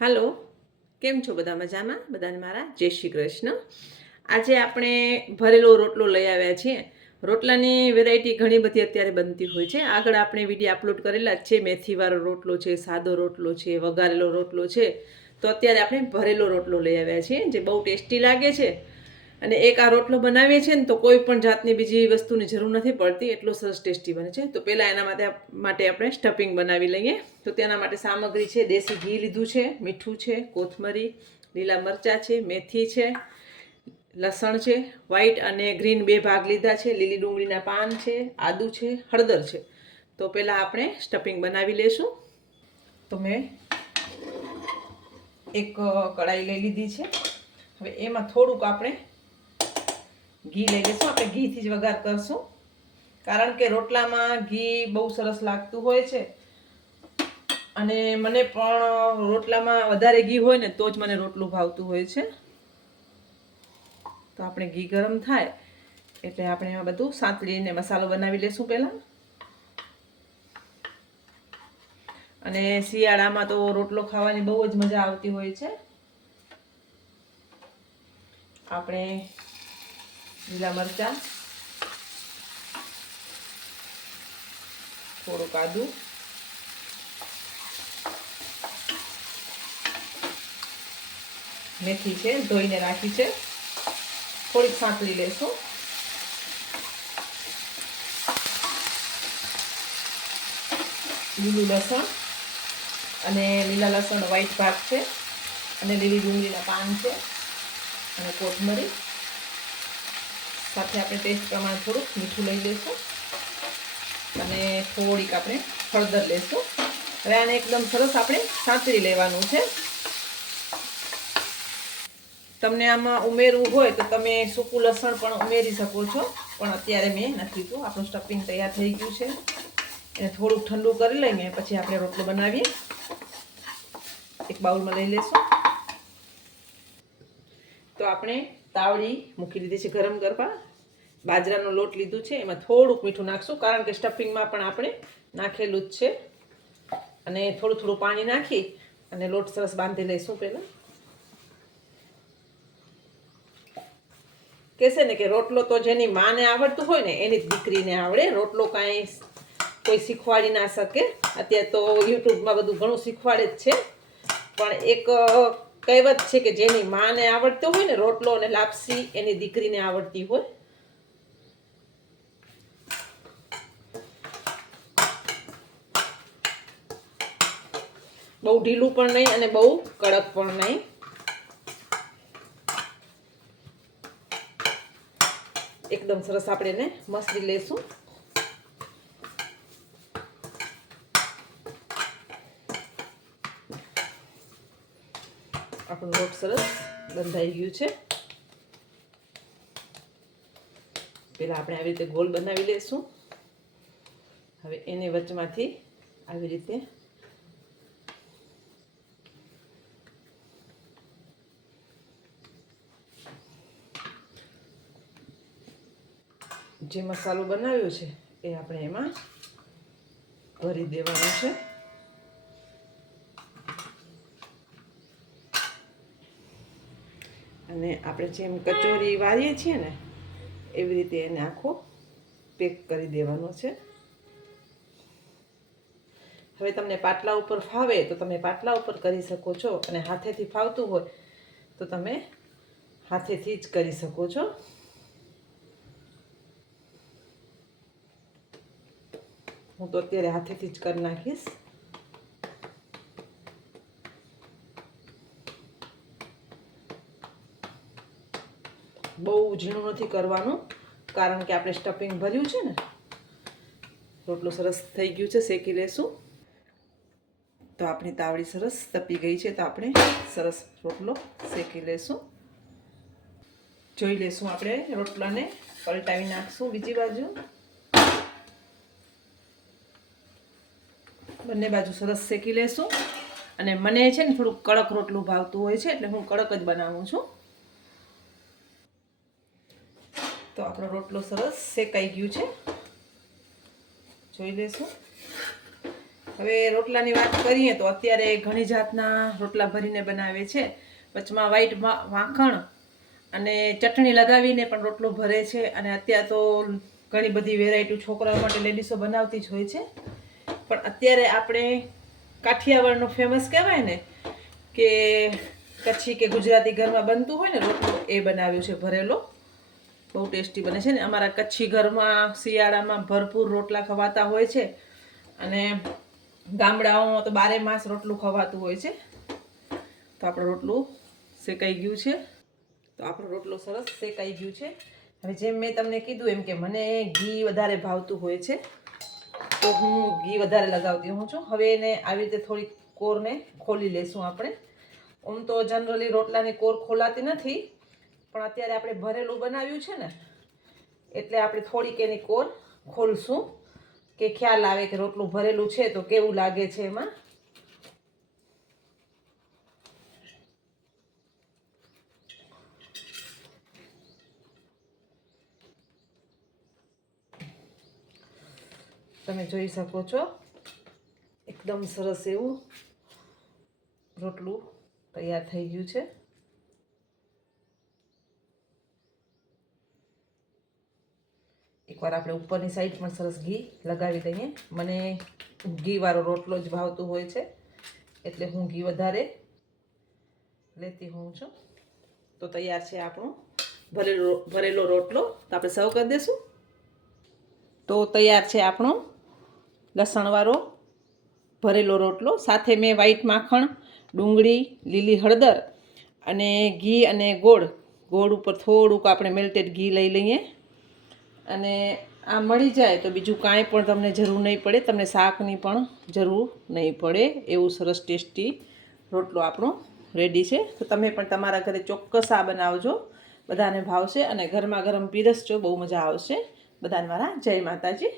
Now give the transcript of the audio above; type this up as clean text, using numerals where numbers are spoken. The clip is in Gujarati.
હાલો, કેમ છો? બધા મજામાં? બધાને મારા જય શ્રી કૃષ્ણ. આજે આપણે ભરેલો રોટલો લઈ આવ્યા છીએ. રોટલાની વેરાયટી ઘણી બધી અત્યારે બનતી હોય છે. આગળ આપણે વિડીયો અપલોડ કરેલા જ છે. મેથીવાળો રોટલો છે, સાદો રોટલો છે, વઘારેલો રોટલો છે. તો અત્યારે આપણે ભરેલો રોટલો લઈ આવ્યા છીએ, જે બહુ ટેસ્ટી લાગે છે. અને એક આ રોટલો બનાવીએ છીએ ને તો કોઈ પણ જાતની બીજી વસ્તુની જરૂર નથી પડતી, એટલો સરસ ટેસ્ટી બને છે. તો પહેલાં એના માટે આપણે સ્ટફિંગ બનાવી લઈએ. તો તેના માટે સામગ્રી છે: દેશી ઘી લીધું છે, મીઠું છે, કોથમરી, લીલા મરચાં છે, મેથી છે, લસણ છે, વ્હાઈટ અને ગ્રીન બે ભાગ લીધા છે, લીલી ડુંગળીના પાન છે, આદું છે, હળદર છે. તો પહેલાં આપણે સ્ટફિંગ બનાવી લઈશું. તો મેં એક કઢાઈ લઈ લીધી છે. હવે એમાં થોડુંક આપણે ઘી લઈ લઈશું. આપણે ઘીથી જ વઘાર કરશું, કારણ કે રોટલામાં ઘી બહુ સરસ લાગતું હોય છે. અને મને પણ રોટલામાં વધારે ઘી હોય ને તો જ મને રોટલું ભાવતું હોય છે. તો આપણે ઘી ગરમ થાય એટલે આપણે એમાં બધું સાંતળીને મસાલો બનાવી લઈશું પહેલાં. અને શિયાળામાં તો રોટલો ખાવાની બહુ જ મજા આવતી હોય છે. આપણે લીલા મરચાં, થોડુંક આદું, મેથી છે ધોઈને રાખી છે, થોડીક સાંતળી લેશું. લીલું લસણ અને લીલા લસણ વ્હાઈટ ભાગ છે, અને લીલી ડુંગળીના પાન છે, અને કોથમરી સાથે આપણે ટેસ્ટ પ્રમાણે થોડુંક મીઠું લઈ લઈશું, અને થોડીક આપણે હળદર લઈશું. હવે આને એકદમ સરસ આપણે સાંતળી લેવાનું છે. તમને આમાં ઉમેરવું હોય તો તમે સૂકું લસણ પણ ઉમેરી શકો છો, પણ અત્યારે મેં નથી કીધું. આપણું સ્ટફિંગ તૈયાર થઈ ગયું છે. એને થોડુંક ઠંડુ કરી લઈને પછી આપણે રોટલો બનાવીએ. એક બાઉલમાં લઈ લઈશું. તો આપણે તાવડી મૂકી દીધી છે ગરમ કરવા. બાજરાનો લોટ લીધું છે, એમાં થોડુંક મીઠું નાખશું, કારણ કે સ્ટફિંગમાં પણ આપણે નાખેલું જ છે. અને થોડું થોડું પાણી નાખી અને લોટ સરસ બાંધી લઈશું. પહેલાં કહેશે ને કે રોટલો તો જેની માને આવડતું હોય ને એની જ દીકરીને આવડે. રોટલો કાંઈ કોઈ શીખવાડી ના શકે. અત્યારે તો યુટ્યુબમાં બધું ઘણું શીખવાડે જ છે, પણ એક કહેવત છે કે જેની માને આવડતો હોય ને રોટલો અને લાપસી, એની દીકરીને આવડતી હોય. બહુ ઢીલું પણ નહીં અને બહુ કડક પણ નહીં. એકદમ સરસ આપણે એને મસળી લઈશું. આપણું લોટ સરસ બંધાઈ ગયું છે. પહેલાં આપણે આવી રીતે ગોળ બનાવી લઈશું. હવે એને વચમાંથી આવી રીતે જે મસાલો બનાવ્યો છે એ આપણે એમાં ભરી દેવાનો છે. અને આપણે જેમ કચોરી વાળીએ છીએ ને એવી રીતે એને આખો પેક કરી દેવાનો છે. હવે તમને પાટલા ઉપર ફાવે તો તમે પાટલા ઉપર કરી શકો છો, અને હાથેથી ફાવતું હોય તો તમે હાથેથી જ કરી શકો છો. હું તો અત્યારે હાથેથી જ કરી નાખીશ. બહુ ઝીણું નથી કરવાનું, કારણ કે આપણે સ્ટફિંગ ભર્યું છે ને. રોટલો સરસ થઈ ગયું છે, શેકી લેશું. તો આપણી તાવડી સરસ તપી ગઈ છે. તો આપણે સરસ રોટલો શેકી લેશું. જોઈ લેશું. આપણે રોટલાને પલટાવી નાખશું બીજી બાજુ. બંને બાજુ સરસ શેકી લેશું. અને મને છે ને થોડુંક કડક રોટલું ભાવતું હોય છે, એટલે હું કડક જ બનાવું છું. તો આપણો રોટલો સરસ શેકાઈ ગયું છે. જોઈ લેશું. હવે રોટલાની વાત કરીએ તો અત્યારે ઘણી જાતના રોટલા ભરીને બનાવે છે. વચમાં વ્હાઈટ માખણ અને ચટણી લગાવીને પણ રોટલો ભરે છે. અને અત્યારે તો ઘણી બધી વેરાયટી છોકરાઓ માટે લેડીઝો બનાવતી જ હોય છે. પણ અત્યારે આપણે કાઠિયાવાડનો ફેમસ કહેવાય ને કે કચ્છી કે ગુજરાતી ઘરમાં બનતું હોય ને રોટલો, એ બનાવ્યું છે ભરેલો. બહુ ટેસ્ટી બને છે ને. અમારા કચ્છી ઘરમાં શિયાળામાં ભરપૂર રોટલા ખવાતા હોય છે અને ગામડાઓમાં તો 12 માસ રોટલું ખવાતું હોય છે. તો આપણું રોટલું શેકાઈ ગયું છે. તો આપણો રોટલો સરસ શેકાઈ ગયું છે. હવે જેમ મેં તમને કીધું એમ કે મને ઘી વધારે ભાવતું હોય છે તો હું ઘી વધારે લગાવતી હોઉં છું. હવે એને આવી રીતે થોડી કોરને ખોલી લેશું આપણે. આમ તો જનરલી રોટલાની કોર ખોલાતી નથી, પણ અત્યારે આપણે ભરેલું બનાવ્યું છે ને એટલે આપણે થોડીક એની કોર ખોલશું કે ખ્યાલ આવે કે રોટલું ભરેલું છે તો કેવું લાગે છે એમાં. તમે જોઈ શકો છો એકદમ સરસ એવું રોટલું તૈયાર થઈ ગયું છે. એકવાર આપણે ઉપરની સાઈડ પણ સરસ ઘી લગાવી દઈએ. મને ઘીવાળો રોટલો જ ભાવતું હોય છે એટલે હું ઘી વધારે લેતી હોઉં છું. તો તૈયાર છે આપણો ભરેલો રોટલો. તો આપણે સર્વ કરી દઈશું. તો તૈયાર છે આપણો લસણવાળો ભરેલો રોટલો. સાથે મેં વ્હાઈટ માખણ, ડુંગળી, લીલી હળદર અને ઘી અને ગોળ ઉપર થોડુંક આપણે મેલ્ટેડ ઘી લઈ લઈએ. અને આ મળી જાય તો બીજું કાંઈ પણ તમને જરૂર નહીં પડે. તમને શાકની પણ જરૂર નહીં પડે. એવું સરસ ટેસ્ટી રોટલો આપણો રેડી છે. તો તમે પણ તમારા ઘરે ચોક્કસ આ બનાવજો. બધાને ભાવશે અને ગરમા ગરમ પીરસજો. બહુ મજા આવશે. બધાને મારા જય માતાજી.